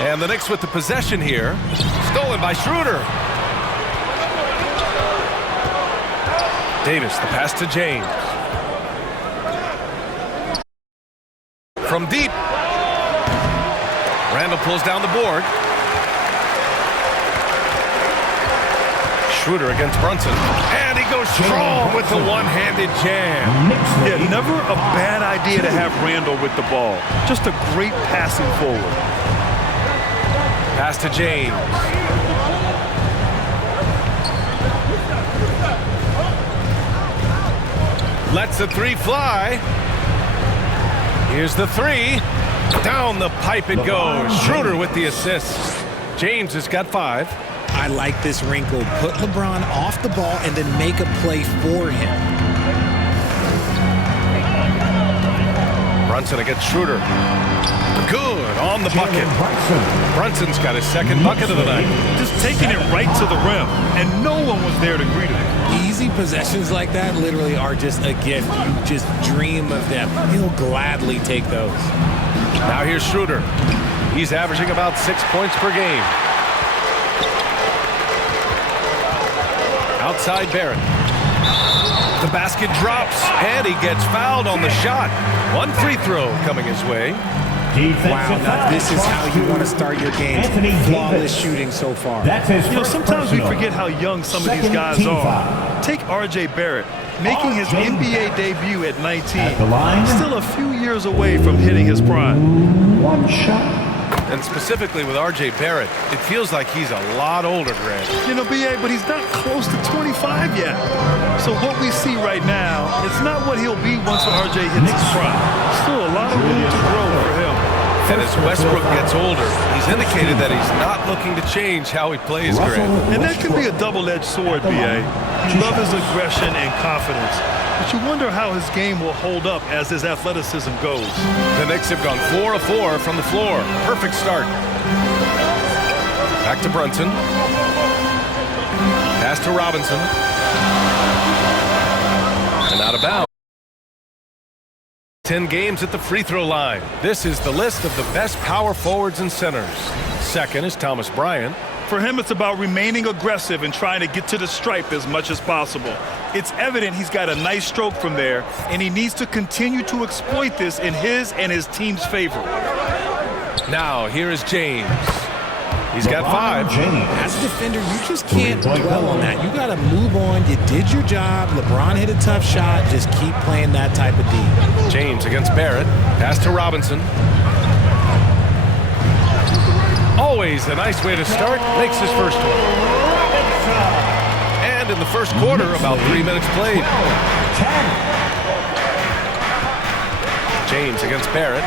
And the Knicks with the possession here. Stolen by Schroeder. Davis, the pass to James. From deep. Randall pulls down the board. Schroeder against Brunson. And he goes strong with the one-handed jam. Yeah, never a bad idea to have Randall with the ball. Just a great passing forward. Pass to James. Lets the three fly. Here's the three. Down the pipe it goes. Schroeder with the assist. James has got 5. I like this wrinkle. Put LeBron off the ball and then make a play for him. Brunson against Schroeder. Good on the bucket. Brunson's got his second bucket of the night. Just taking it right to the rim, and no one was there to greet him. Easy possessions like that literally are just a gift. You just dream of them. He'll gladly take those. Now here's Schroeder. He's averaging about 6 points per game. Outside Barrett. The basket drops, and he gets fouled on the shot. One free throw coming his way. Wow, now this is how you want to start your game. Flawless shooting so far. You know, sometimes we forget how young some of these guys are. Take R.J. Barrett, making his NBA debut at 19. Still a few years away from hitting his prime. One shot. And specifically with R.J. Barrett, it feels like he's a lot older, Grant. You know, B.A., but he's not close to 25 yet. So what we see right now, it's not what he'll be once R.J. hits his prime. Still a lot of room to grow for him. And as Westbrook gets older, he's indicated that he's not looking to change how he plays, Grant. And that can be a double-edged sword, B.A. You love his aggression and confidence, but you wonder how his game will hold up as his athleticism goes. The Knicks have gone 4 of 4 from the floor. Perfect start. Back to Brunson. Pass to Robinson. And out of bounds. 10 games at the free throw line. This is the list of the best power forwards and centers. Second is Thomas Bryant. For him, it's about remaining aggressive and trying to get to the stripe as much as possible. It's evident he's got a nice stroke from there, and he needs to continue to exploit this in his and his team's favor. Now, here is James. He's got 5. As a defender, you just can't dwell on that. You got to move on. You did your job. LeBron hit a tough shot. Just keep playing that type of D. James against Barrett. Pass to Robinson. Always a nice way to start. Makes his first one. And in the first quarter, about 3 minutes played. James against Barrett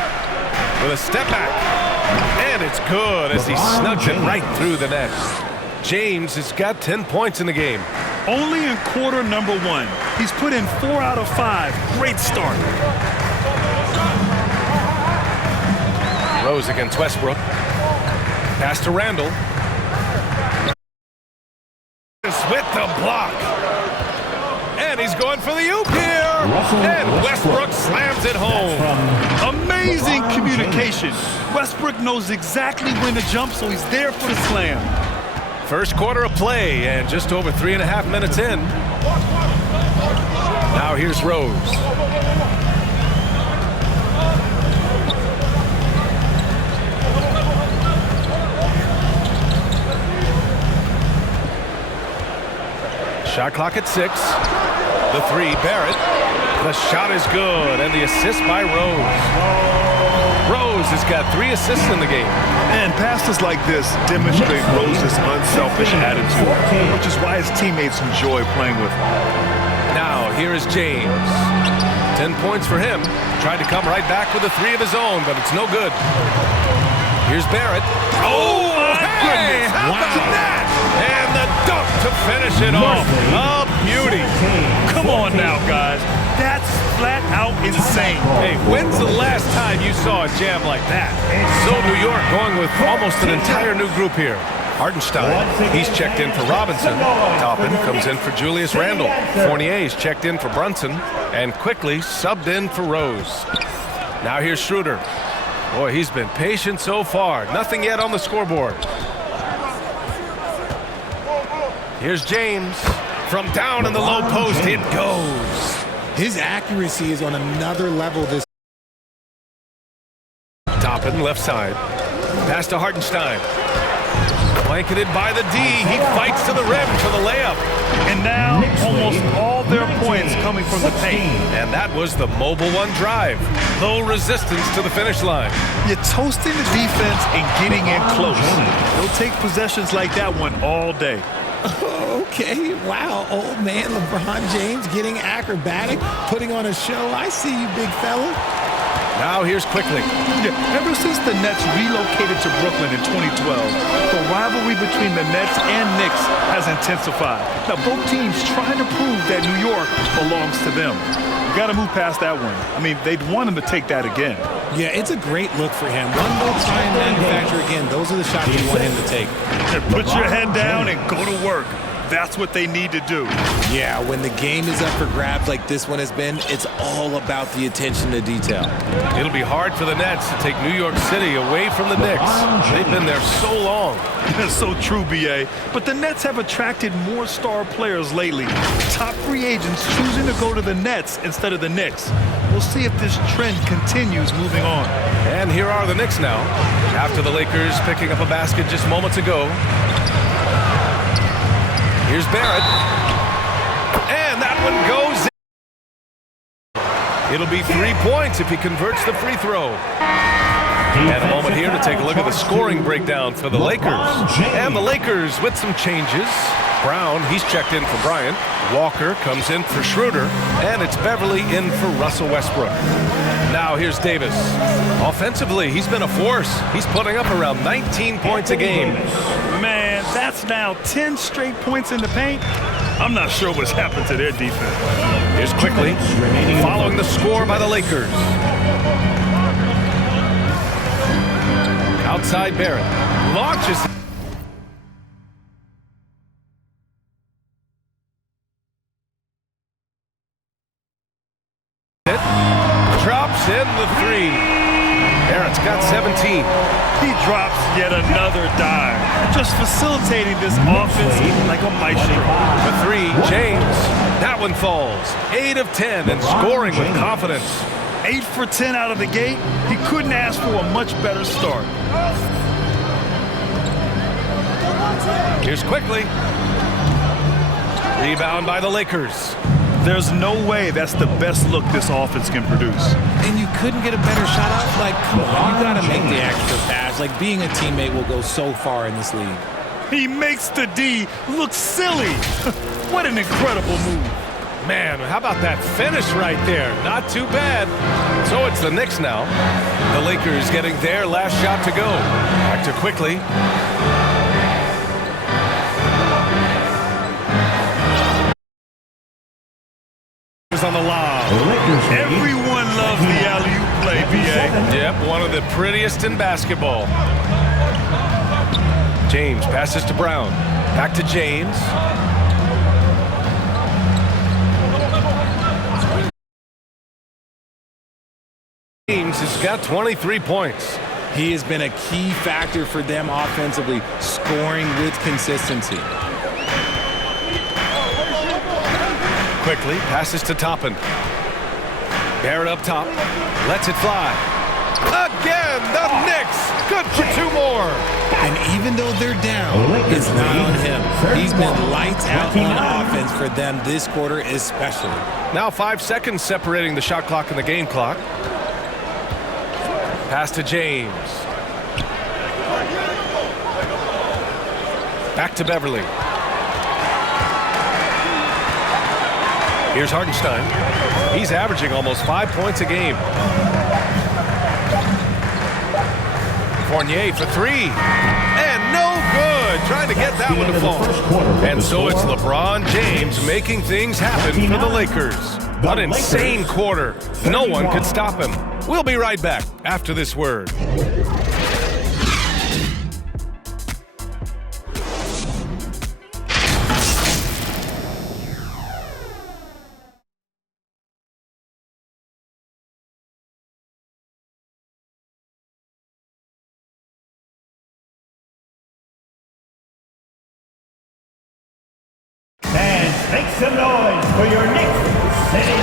with a step back. And it's good as he snugs it right through the net. James has got 10 points in the game. Only in quarter number 1. He's put in 4 out of 5. Great start. Rose against Westbrook. Pass to Randall. With the block. And he's going for the oop here. And Westbrook slams it home. Amazing communication. Westbrook knows exactly when to jump, so he's there for the slam. First quarter of play, and just over 3.5 minutes in. Now here's Rose. Shot clock at 6. The 3, Barrett. The shot is good, and the assist by Rose. Rose has got 3 assists in the game. And passes like this demonstrate Rose's unselfish attitude, which is why his teammates enjoy playing with him. Now, here is James. 10 points for him. Tried to come right back with a 3 of his own, but it's no good. Here's Barrett. Oh, my goodness. How about that? And the dunk to finish it off. A beauty. Come on now, guys. That's flat out insane. Hey, when's the last time you saw a jam like that? So New York going with almost an entire new group here. Hartenstein, he's checked in for Robinson. Toppin comes in for Julius Randle. Fournier's checked in for Brunson. And quickly subbed in for Rose. Now here's Schroeder. Boy, he's been patient so far. Nothing yet on the scoreboard. Here's James. From down in the low post, it goes. His accuracy is on another level this. Toppin, left side. Pass to Hartenstein. Blanketed by the D. He fights to the rim for the layup. And now almost all their points coming from the paint. And that was the Mobile One drive. Low resistance to the finish line. You're toasting the defense and getting in close. They'll take possessions like that one all day. Okay, wow, old man LeBron James getting acrobatic, putting on a show. I see you, big fella. Now here's Quickly. Yeah, ever since the Nets relocated to Brooklyn in 2012, the rivalry between the Nets and Knicks has intensified. Now, both teams trying to prove that New York belongs to them. You got to move past that one. I mean, they'd want him to take that again. Yeah, it's a great look for him. One more time manufacture again. Those are the shots you want him to take. Put your head down and go to work. That's what they need to do. Yeah, when the game is up for grabs like this one has been, it's all about the attention to detail. It'll be hard for the Nets to take New York City away from the Knicks. They've been there so long. That's so true, B.A. But the Nets have attracted more star players lately. Top free agents choosing to go to the Nets instead of the Knicks. We'll see if this trend continues moving on. And here are the Knicks now. After the Lakers picking up a basket just moments ago. Here's Barrett. And that one goes in. It'll be 3 points if he converts the free throw. And a moment here to take a look at the scoring breakdown for the Lakers. And the Lakers with some changes. Brown, he's checked in for Bryant. Walker comes in for Schroeder. And it's Beverly in for Russell Westbrook. Now here's Davis. Offensively, he's been a force. He's putting up around 19 points a game. Man, that's now 10 straight points in the paint. I'm not sure what's happened to their defense. Here's Quickly, following the score by the Lakers. Outside Barrett. Launches. Drops in the three. Barrett's got 17. He drops yet another dime. Just facilitating this offense like a maestro. The three, James. That one falls. 8 of 10 and scoring with confidence. 8 for 10 out of the gate. He couldn't ask for a much better start. Here's Quickly. Rebound by the Lakers. There's no way that's the best look this offense can produce. And you couldn't get a better shot off? Like, come on, you got to make the extra pass. Like, being a teammate will go so far in this league. He makes the D look silly. What an incredible move. Man, how about that finish right there? Not too bad. So it's the Knicks now. The Lakers getting their last shot to go. Back to Quickly. On the lob. Everyone loves the alley-oop play, B.A. Yep, one of the prettiest in basketball. James passes to Brown. Back to James. James has got 23 points. He has been a key factor for them offensively, scoring with consistency. Quickly passes to Toppin. Barrett up top. Lets it fly. Again, the Knicks. Good for 2 more. And even though they're down, it's not on him. He's been lights out on offense for them this quarter especially. Now 5 seconds separating the shot clock and the game clock. Pass to James. Back to Beverly. Here's Hartenstein. He's averaging almost 5 points a game. Fournier for 3. And no good. Trying to get that one to fall. And so it's LeBron James making things happen for the Lakers. An insane quarter. No one could stop him. We'll be right back after this word. Make some noise for your Knicks.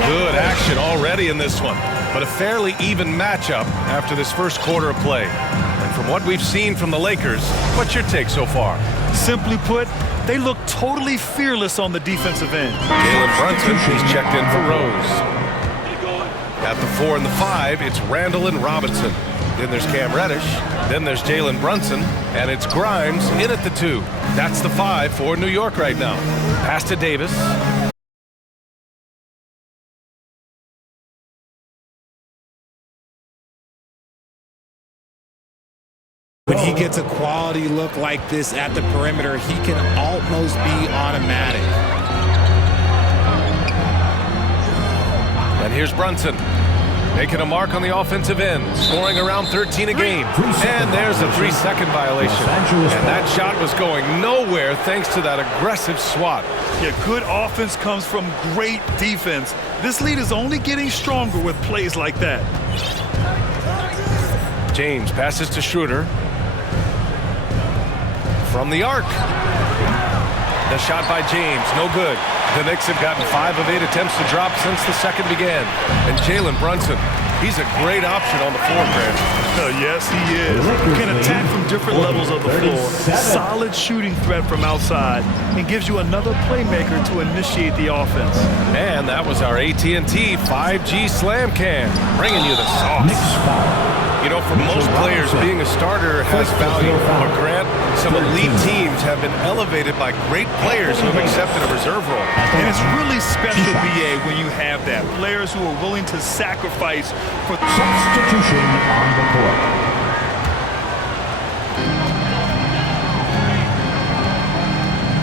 Good action already in this one, but a fairly even matchup after this first quarter of play. And from what we've seen from the Lakers, what's your take so far? Simply put, they look totally fearless on the defensive end. Jalen Brunson, he's checked in for Rose. At the 4 and the 5, it's Randall and Robinson. Then there's Cam Reddish. Then there's Jalen Brunson. And it's Grimes in at the 2. That's the 5 for New York right now. Pass to Davis. When he gets a quality look like this at the perimeter, he can almost be automatic. And here's Brunson, making a mark on the offensive end, scoring around 13 a game. And there's a 3-second violation. And that shot was going nowhere thanks to that aggressive swat. Yeah, good offense comes from great defense. This lead is only getting stronger with plays like that. James passes to Schroeder. From the arc. The shot by James, no good. The Knicks have gotten 5 of 8 attempts to drop since the second began. And Jalen Brunson, he's a great option on the floor, Grant. Yes, he is. Can attack from different levels of the floor. Solid shooting threat from outside and gives you another playmaker to initiate the offense. And that was our AT&T 5G Slam Cam, bringing you the sauce. You know, for most players, being a starter has value. But Grant, some elite teams have been elevated by great players who have accepted a reserve role. And it's really special, BA, when you have that. Players who are willing to sacrifice for Substitution on the court.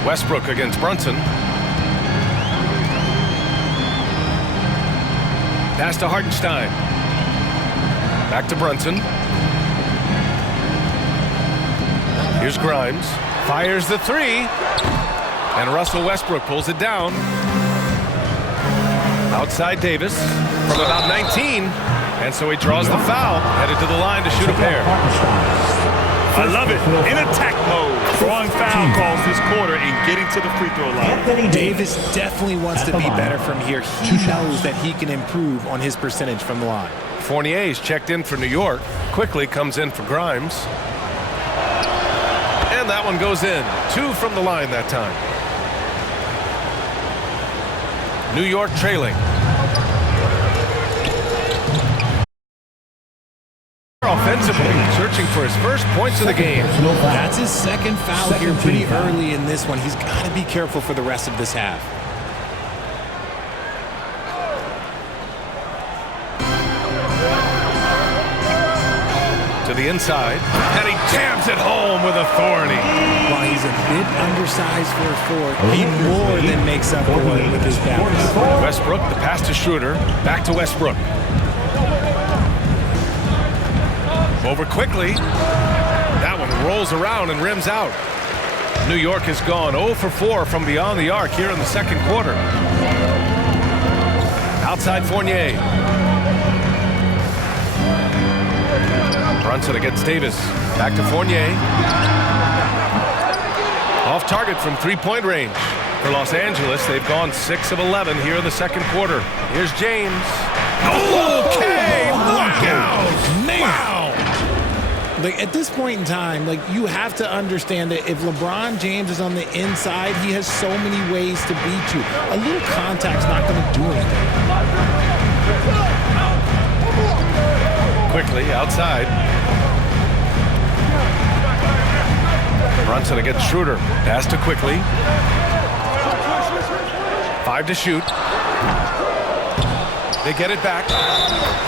Westbrook against Brunson. Pass to Hartenstein. Back to Brunson. Here's Grimes. Fires the 3. And Russell Westbrook pulls it down. Outside Davis from about 19. And so he draws the foul. Headed to the line to shoot a pair. I love it. In attack mode. Drawing foul calls this quarter and getting to the free throw line. Davis definitely wants to be better from here. He knows that he can improve on his percentage from the line. Fournier's checked in for New York. Quickly comes in for Grimes. And that one goes in. 2 from the line that time. New York trailing. Offensively, searching for his first points of the game. That's his second foul here pretty early in this one. He's got to be careful for the rest of this half. To the inside, and he jams it home with authority. While he's a bit undersized for a 4, he more than makes up for it with his balance. Westbrook, the pass to Schroeder, back to Westbrook. Over quickly. That one rolls around and rims out. New York has gone 0 for 4 from beyond the arc here in the second quarter. Outside Fournier. Brunson against Davis. Back to Fournier. Off target from 3-point range. For Los Angeles, they've gone 6 of 11 here in the second quarter. Here's James. Okay! Wow! Man! Like, at this point in time, like, you have to understand that if LeBron James is on the inside, he has so many ways to beat you. A little contact's not going to do anything. Quickly outside. Brunson against Schroeder. Pass to Quickly. 5 to shoot. They get it back.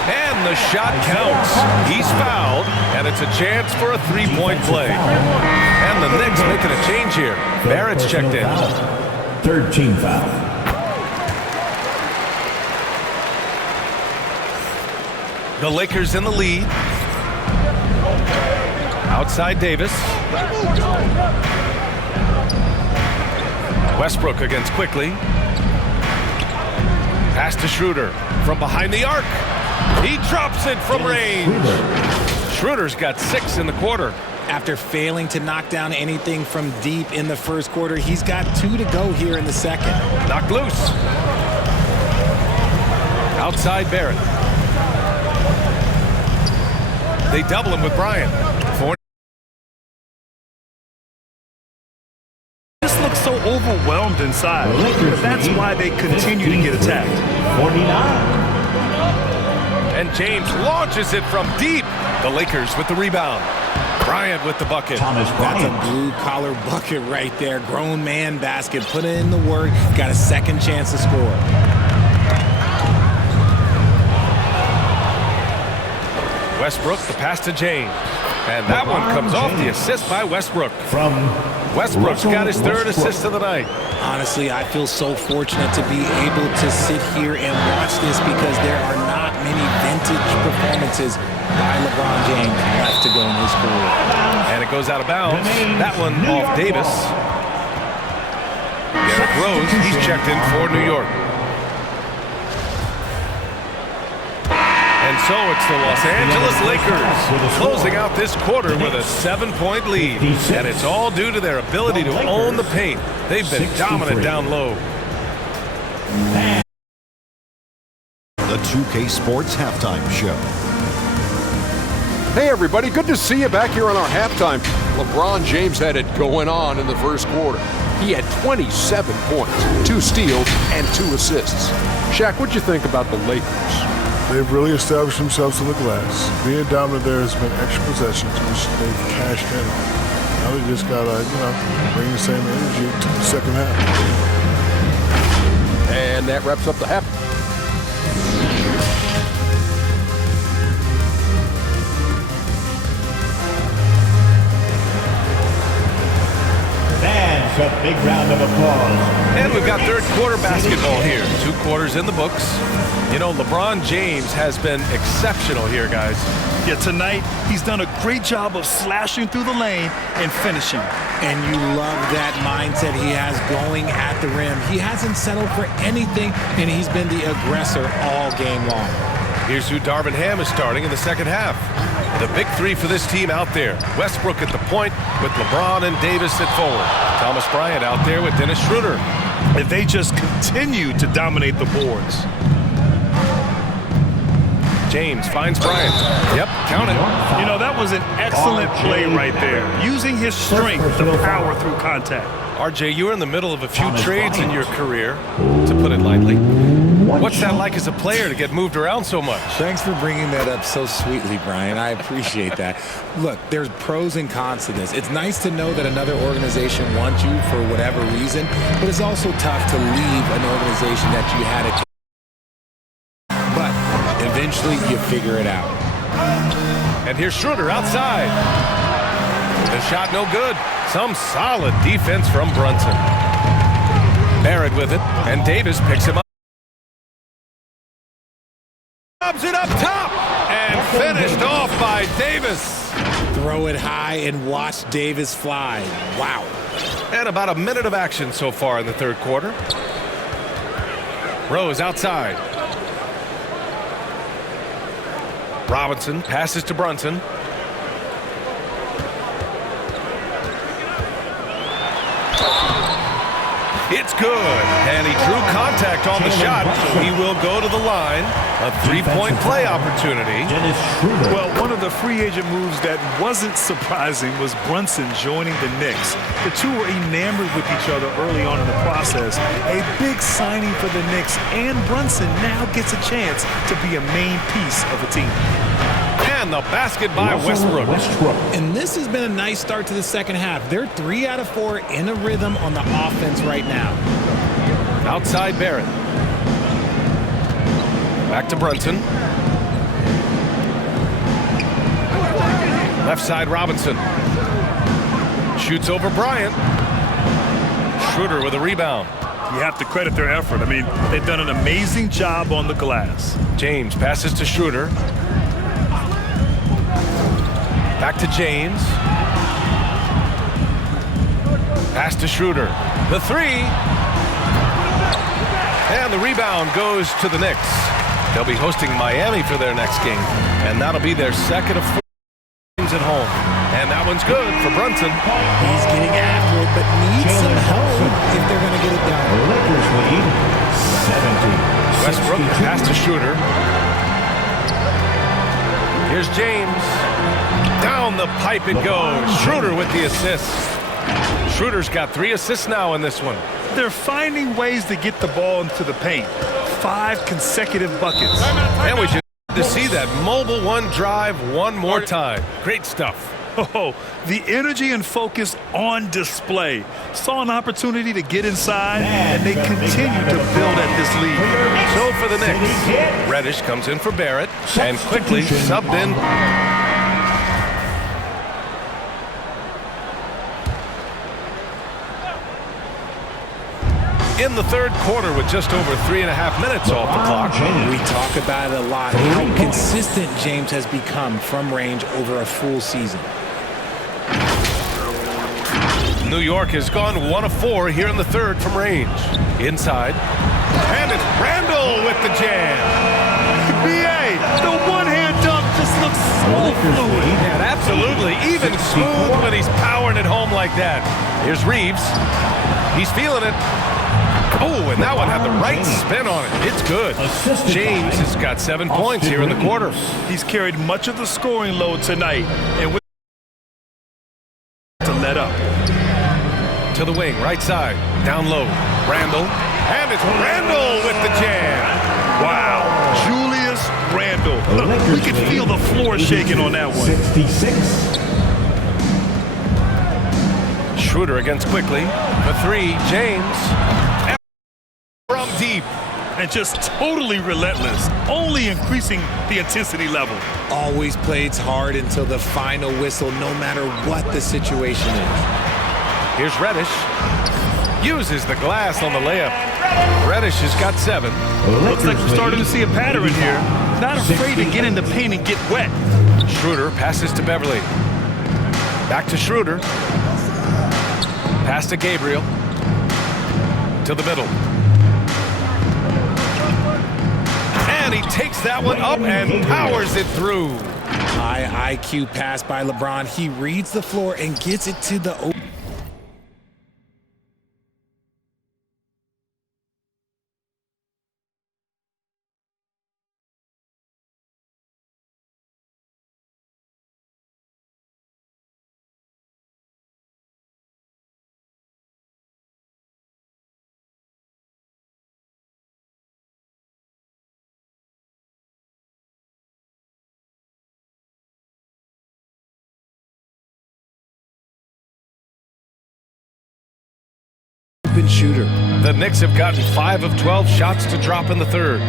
And the shot counts. He's fouled, and it's a chance for a 3-point play. And the Knicks making a change here. Barrett's checked in. Third team foul. The Lakers in the lead. Outside Davis. Westbrook against Quickly. Pass to Schroeder from behind the arc. He drops it from range. Schroeder's got 6 in the quarter. After failing to knock down anything from deep in the first quarter, he's got 2 to go here in the second. Knocked loose. Outside Barrett. They double him with Bryant. This looks so overwhelmed inside. But that's why they continue to get attacked. 49. And James launches it from deep. The Lakers with the rebound. Bryant with the bucket. Thomas That's Bryant. a blue-collar bucket right there. Grown man basket. Put in the work. Got a second chance to score. Westbrook, the pass to James. And that one comes off the assist by Westbrook. From Westbrook's got his third Westbrook. assist of the night. Honestly, I feel so fortunate to be able to sit here and watch this because there are not many vintage performances by LeBron James left to go in his career. And it goes out of bounds. That one off Davis. Derrick Rose, he's checked in for New York. And so it's the Los Angeles Lakers closing out this quarter with a 7-point lead. And it's all due to their ability to own the paint. They've been dominant down low. The 2K Sports Halftime Show. Hey everybody, good to see you back here on our halftime. LeBron James had it going on in the first quarter. He had 27 points, 2 steals, and 2 assists. Shaq, what'd you think about the Lakers? They've really established themselves on the glass. Being dominant there has been extra possessions, which they've cashed in. Now they just got to, bring the same energy to the second half. And that wraps up the half. That's a big round of applause. And we've got third quarter basketball here. 2 quarters in the books. You know, LeBron James has been exceptional here, guys. Yeah, tonight he's done a great job of slashing through the lane and finishing. And you love that mindset he has going at the rim. He hasn't settled for anything, and he's been the aggressor all game long. Here's who Darvin Ham is starting in the second half. The big 3 for this team out there. Westbrook at the point with LeBron and Davis at forward. Thomas Bryant out there with Dennis Schroeder. And they just continue to dominate the boards. James finds Bryant. Yep, count it. You know, that was an excellent play right there. Using his strength to power through contact. RJ, you were in the middle of a few trades in your career, to put it lightly. What's that like as a player to get moved around so much? Thanks for bringing that up so sweetly, Brian. I appreciate that. Look, there's pros and cons to this. It's nice to know that another organization wants you for whatever reason, but it's also tough to leave an organization that you had a... But eventually you figure it out. And here's Schroeder outside. The shot no good. Some solid defense from Brunson. Barrett with it, and Davis picks him up. Lobs it up top, and finished off by Davis. Throw it high and watch Davis fly. Wow. And about a minute of action so far in the third quarter. Rose outside. Robinson passes to Brunson. It's good, and he drew contact on the shot, so he will go to the line. A 3-point play opportunity. Well, one of the free agent moves that wasn't surprising was Brunson joining the Knicks. The two were enamored with each other early on in the process. A big signing for the Knicks, and Brunson now gets a chance to be a main piece of a team. And the basket by Westbrook. And this has been a nice start to the second half. They're 3 out of 4 in a rhythm on the offense right now. Outside Barrett. Back to Brunson. Left side Robinson. Shoots over Bryant. Schroeder with a rebound. You have to credit their effort. I mean, they've done an amazing job on the glass. James passes to Schroeder. Back to James. Pass to Schroeder. The 3. And the rebound goes to the Knicks. They'll be hosting Miami for their next game. And that'll be their second of 4 games at home. And that one's good for Brunson. He's getting after it, but needs some help if they're going to get it done. Lakers lead 70. Westbrook pass to Schroeder. Here's James. Down the pipe it goes. Schroeder with the assist. Schroeder's got 3 assists now in this one. They're finding ways to get the ball into the paint. 5 consecutive buckets. And we just to see that mobile one drive one more time. Great stuff. Oh, the energy and focus on display. Saw an opportunity to get inside, and they continue to build at this lead. So for the Knicks, Reddish comes in for Barrett and quickly subbed in. In the third quarter with just over 3.5 minutes off the clock. We talk about it a lot, how consistent James has become from range over a full season. New York has gone 1 of 4 here in the third from range. Inside. And it's Randall with the jam. BA, the one-hand dunk just looks so fluid. Yeah, absolutely. Even smooth when he's powering it home like that. Here's Reeves. He's feeling it. Oh, and that one had the right spin on it. It's good. James has got 7 points here in the quarter. He's carried much of the scoring load tonight, and with to let up. To the wing, right side, down low. Randall, and it's Randall with the jam. Wow, Julius Randall. Look, we can feel the floor shaking on that one. 66. Schroeder against quickly. For 3, James. From deep. And just totally relentless, only increasing the intensity level. Always plays hard until the final whistle, no matter what the situation is. Here's Reddish. Uses the glass on the layup. Reddish has got 7. Looks like we're starting to see a pattern here. Not afraid to get in the paint and get wet. Schroeder passes to Beverly. Back to Schroeder. Pass to Gabriel. To the middle. And he takes that one up and powers it through. High IQ pass by LeBron. He reads the floor and gets it to the open. Shooter. The Knicks have gotten 5 of 12 shots to drop in the third.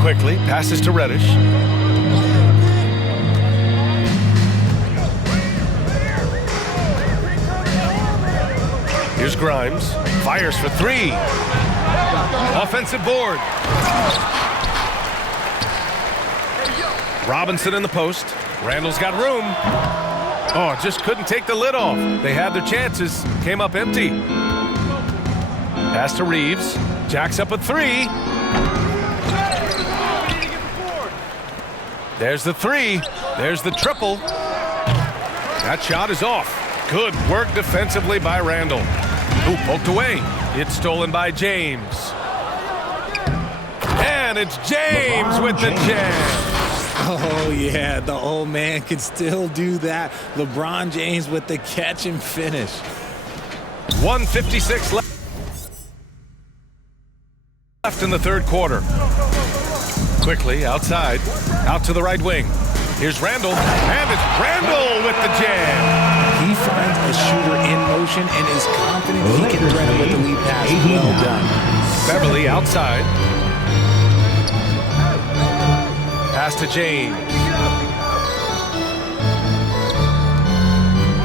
Quickly passes to Reddish. Here's Grimes. Fires for 3. Offensive board. Robinson in the post. Randall's got room. Oh, just couldn't take the lid off. They had their chances. Came up empty. Pass to Reeves. Jacks up a 3. There's the 3. There's the triple. That shot is off. Good work defensively by Randall. Ooh, poked away. It's stolen by James. And it's James with the jam. Oh, yeah, the old man can still do that. LeBron James with the catch and finish. 1:56 left in the third quarter. Quickly outside, out to the right wing. Here's Randall, and it's Randall with the jam. He finds a shooter in motion and is confident he can thread with the lead pass. Well done. Beverly outside. Pass to James.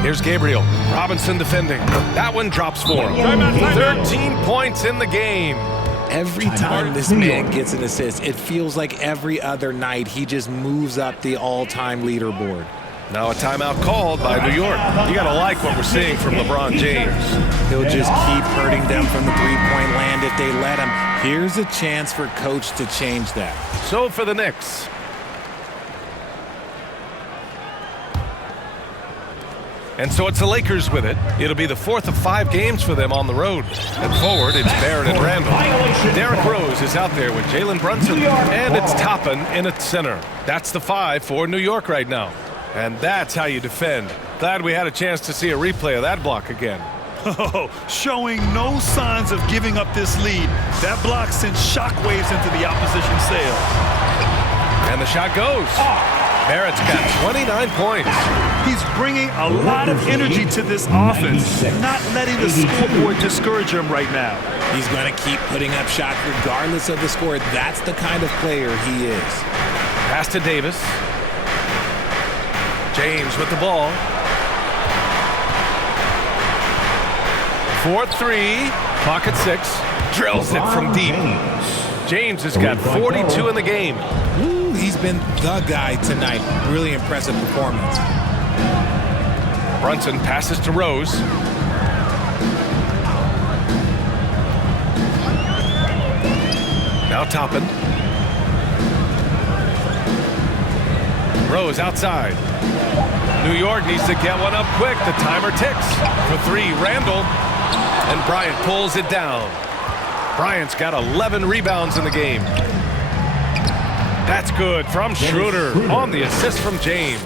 Here's Gabriel. Robinson defending. That one drops for him. 13 points in the game. Every time this man gets an assist, it feels like every other night he just moves up the all-time leaderboard. Now a timeout called by New York. You got to like what we're seeing from LeBron James. He'll just keep hurting them from the three-point land if they let him. Here's a chance for coach to change that. So for the Knicks. And so it's the Lakers with it. It'll be the 4th of 5 games for them on the road. And forward, it's Barrett and Randall. Derrick Rose is out there with Jalen Brunson. And it's Toppin in at center. That's the 5 for New York right now. And that's how you defend. Glad we had a chance to see a replay of that block again. Oh, showing no signs of giving up this lead. That block sent shockwaves into the opposition sails. And the shot goes. Barrett's got 29 points. He's bringing a lot of energy to this offense, not letting the scoreboard discourage him right now. He's going to keep putting up shots regardless of the score. That's the kind of player he is. Pass to Davis. James with the ball. 4-3. Clock at 6. Drills it from deep. James has got 42 in the game. Ooh, he's been the guy tonight. Really impressive performance. Brunson passes to Rose. Now Toppin. Rose outside. New York needs to get one up quick. The timer ticks. For 3, Randall. And Bryant pulls it down. Bryant's got 11 rebounds in the game. That's good from Schroeder on the assist from James.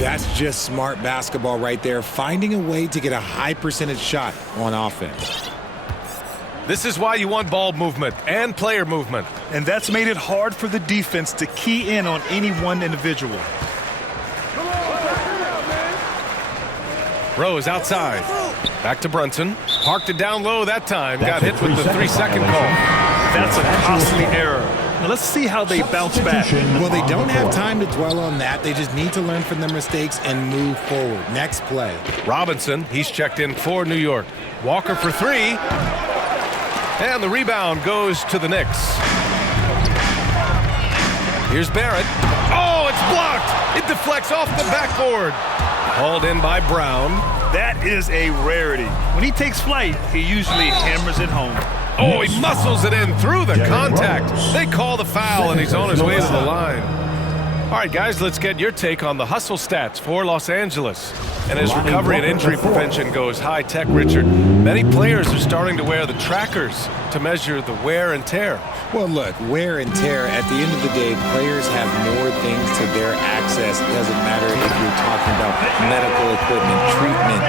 That's just smart basketball right there, finding a way to get a high percentage shot on offense. This is why you want ball movement and player movement. And that's made it hard for the defense to key in on any one individual. Rose outside. Back to Brunson. Parked it down low that time. Got hit with the 3-second call. That's a costly error. Now let's see how they bounce back. Well, they don't have time to dwell on that. They just need to learn from their mistakes and move forward. Next play. Robinson, he's checked in for New York. Walker for 3. And the rebound goes to the Knicks. Here's Barrett. Oh, it's blocked. It deflects off the backboard. Hauled in by Brown. That is a rarity. When he takes flight, he usually hammers it home. Oh, he muscles it in through the contact. They call the foul, and he's on his way to the line. All right, guys, let's get your take on the hustle stats for Los Angeles. And as recovery and injury prevention goes high-tech, Richard, many players are starting to wear the trackers to measure the wear and tear. Well, look, wear and tear, at the end of the day, players have more things to their access. It doesn't matter if you're talking about medical equipment, treatment,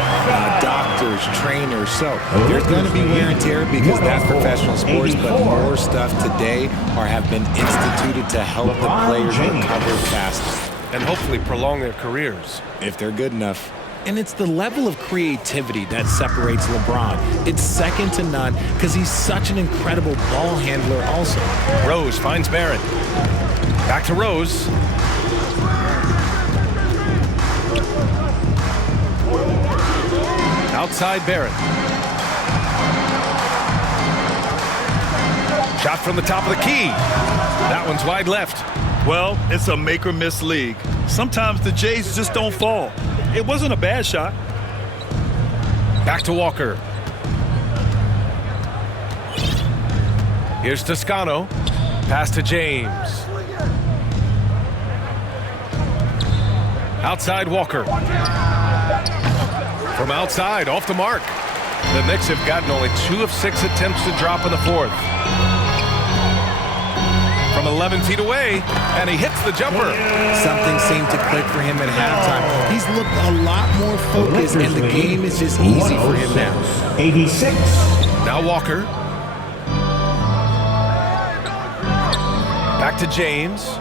doctors, trainers. So there's going to be wear and tear because that's professional sports, but more stuff today have been instituted to help the players recover faster. And hopefully prolong their careers. If they're good enough. And it's the level of creativity that separates LeBron. It's second to none because he's such an incredible ball handler also. Rose finds Barrett. Back to Rose. Outside Barrett. Shot from the top of the key. That one's wide left. Well, it's a make-or-miss league. Sometimes the Jays just don't fall. It wasn't a bad shot. Back to Walker. Here's Toscano. Pass to James. Outside Walker. From outside, off the mark. The Knicks have gotten only 2 of 6 attempts to drop in the 4th. From 11 feet away, and he hits the jumper. Something seemed to click for him at halftime. He's looked a lot more focused, and the game is just easy for him now. 86. Now Walker. Back to James.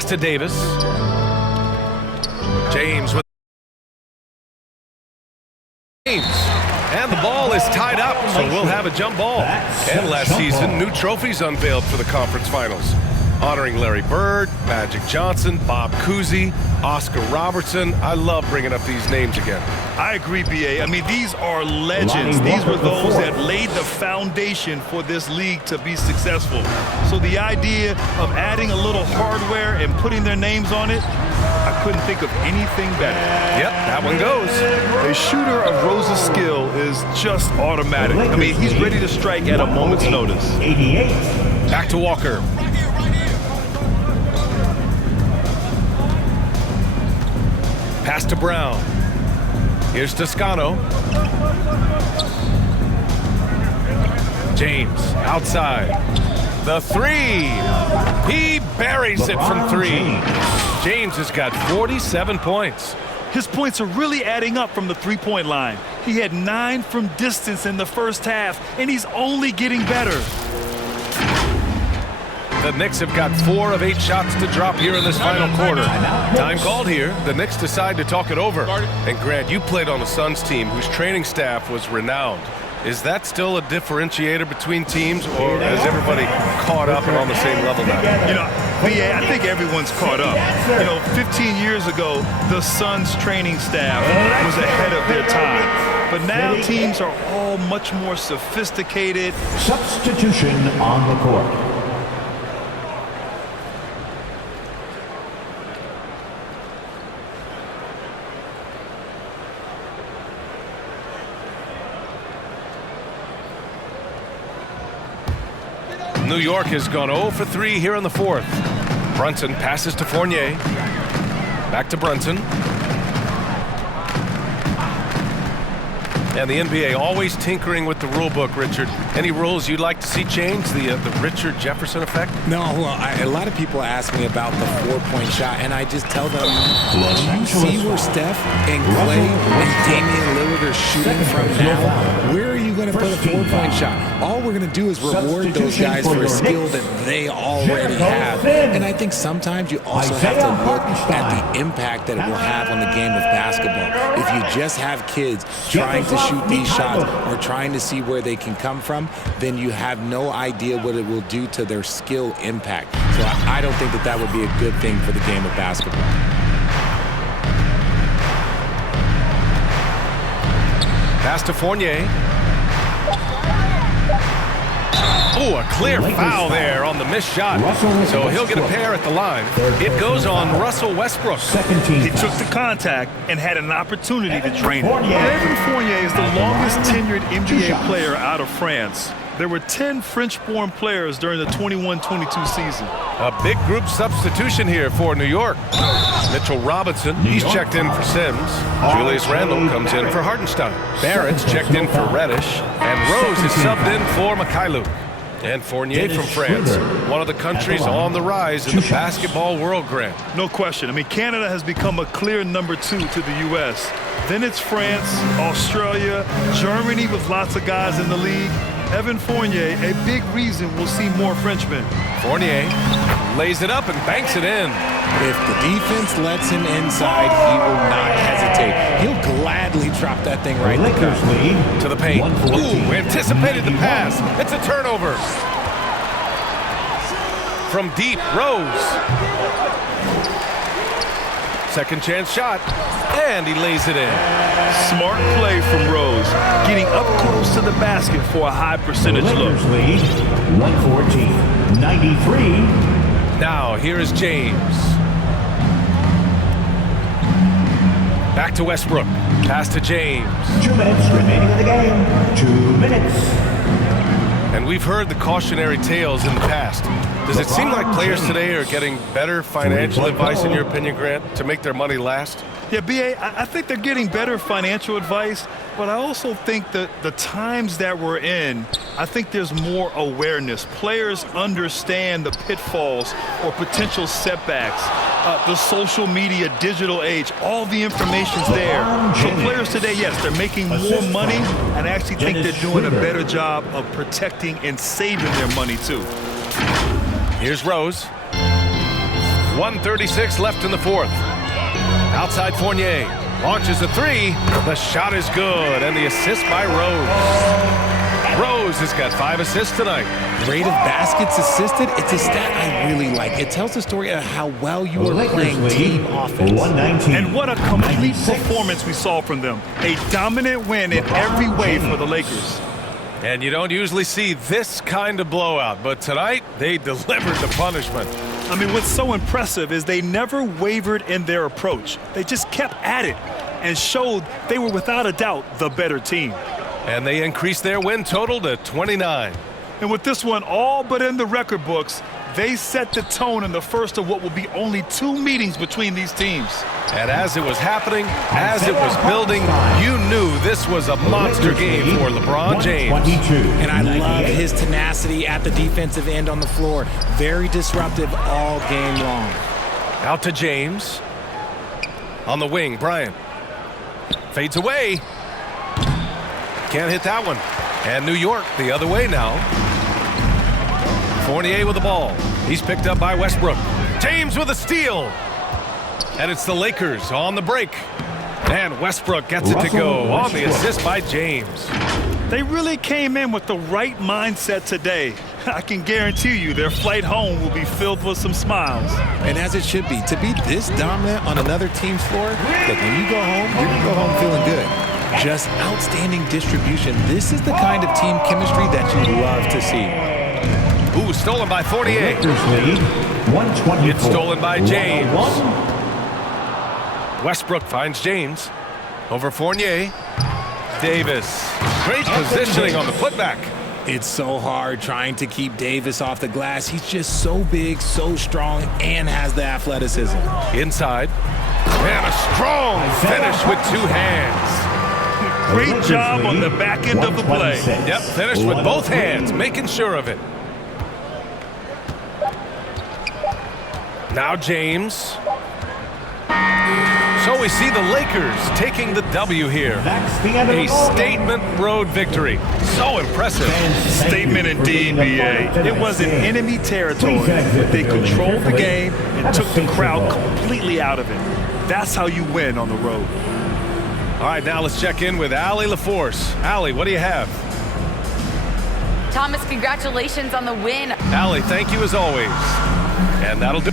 Pass to Davis. James with James. And the ball is tied up, so we'll have a jump ball. And last season, new trophies unveiled for the conference finals, honoring Larry Bird, Magic Johnson, Bob Cousy, Oscar Robertson. I love bringing up these names again. I agree, B.A. I mean, these are legends. These were those that laid the foundation for this league to be successful. So the idea of adding a little hardware and putting their names on it, I couldn't think of anything better. Yep, that one goes. A shooter of Rose's skill is just automatic. I mean, he's ready to strike at a moment's notice. 88. Back to Walker. Pass to Brown. Here's Toscano. James outside. The three. He buries it from three. James has got 47 points. His points are really adding up from the three-point line. He had 9 from distance in the first half, and he's only getting better. The Knicks have got 4 of 8 shots to drop here in this final quarter. Time called here. The Knicks decide to talk it over. And Grant, you played on the Suns team whose training staff was renowned. Is that still a differentiator between teams, or has everybody caught up and on the same level now? You know, B.A., I think everyone's caught up. You know, 15 years ago, the Suns training staff was ahead of their time. But now teams are all much more sophisticated. Substitution on the court. New York has gone 0 for 3 here in the fourth. Brunson passes to Fournier. Back to Brunson. And the NBA always tinkering with the rule book, Richard. Any rules you'd like to see changed? The Richard Jefferson effect? No, well, a lot of people ask me about the 4-point shot, and I just tell them, do you see where Steph and Clay and Damian Lillard are shooting from now? Where are you going to put a 4-point shot? All we're going to do is reward those guys for a skill that they already have. And I think sometimes you also have to look at the impact that it will have on the game of basketball. If you just have kids trying to shoot these shots or trying to see where they can come from, then you have no idea what it will do to their skill impact. So I don't think that that would be a good thing for the game of basketball. Pass to Fournier. Oh, a clear foul there on the missed shot. So he'll get a pair at the line. It goes on Russell Westbrook. He took the contact and had an opportunity to drain it. Evan Fournier is the longest tenured NBA player out of France. There were 10 French-born players during the 21-22 season. A big group substitution here for New York. Mitchell Robinson, he's checked in for Sims. Julius Randle comes in for Hartenstein. Barrett's checked in for Reddish. And Rose is subbed in for Mikhailuk. And Fournier from France, one of the countries on the rise in the basketball world, Grant. No question. I mean, Canada has become a clear number 2 to the U.S. Then it's France, Australia, Germany with lots of guys in the league. Evan Fournier, a big reason we'll see more Frenchmen. Fournier lays it up and banks it in. If the defense lets him inside, he will not hesitate. He'll gladly drop that thing right in the cup. To the paint. Ooh, anticipated the pass. It's a turnover. From deep, Rose. Second chance shot. And he lays it in. Smart play from Rose, getting up close to the basket for a high percentage look. 114-93. Now, here is James. Back to Westbrook. Pass to James. 2 minutes remaining in the game. 2 minutes. And we've heard the cautionary tales in the past. Does it seem like players today are getting better financial advice, in your opinion, Grant, to make their money last? Yeah, B.A., I think they're getting better financial advice, but I also think that the times that we're in, I think there's more awareness. Players understand the pitfalls or potential setbacks, the social media, digital age, all the information's there. So players today, yes, they're making more money, and I actually think they're doing a better job of protecting and saving their money, too. Here's Rose. 1:36 left in the fourth. Outside Fournier. Launches a three. The shot is good, and the assist by Rose. Rose has got 5 assists tonight. Rate of baskets assisted, it's a stat I really like. It tells the story of how well you are playing team offense. 119. And what a complete 96. performance we saw from them. A dominant win in every way for the Lakers. And you don't usually see this kind of blowout, but tonight they delivered the punishment. I mean, what's so impressive is they never wavered in their approach. They just kept at it and showed they were without a doubt the better team. And they increased their win total to 29. And with this one all but in the record books, they set the tone in the first of what will be only 2 meetings between these teams. And as it was happening, as it was building, you knew this was a monster game for LeBron James. 122. And I love his tenacity at the defensive end on the floor. Very disruptive all game long. Out to James. On the wing, Bryant. Fades away. Can't hit that one. And New York the other way now. Fournier with the ball. He's picked up by Westbrook. James with a steal. And it's the Lakers on the break. And Westbrook gets it to go on the assist by James. They really came in with the right mindset today. I can guarantee you their flight home will be filled with some smiles. And as it should be, to be this dominant on another team's floor, look, when you go home, you're going to go home feeling good. Just outstanding distribution. This is the kind of team chemistry that you love to see. Ooh, stolen by Fournier. Lakers lead 124. It's stolen by James. 101. Westbrook finds James. Over Fournier. Davis. Great positioning on the putback. It's so hard trying to keep Davis off the glass. He's just so big, so strong, and has the athleticism. Inside. And a strong finish with 2 hands. Great job on the back end of the play. Yep, finished with both hands, making sure of it. Now James. So we see the Lakers taking the W here. A statement road victory. So impressive. Statement indeed, B.A. It was in enemy territory, but they controlled the game and took the crowd completely out of it. That's how you win on the road. All right, now let's check in with Allie LaForce. Allie, what do you have? Thomas, congratulations on the win. Allie, thank you as always. And that'll do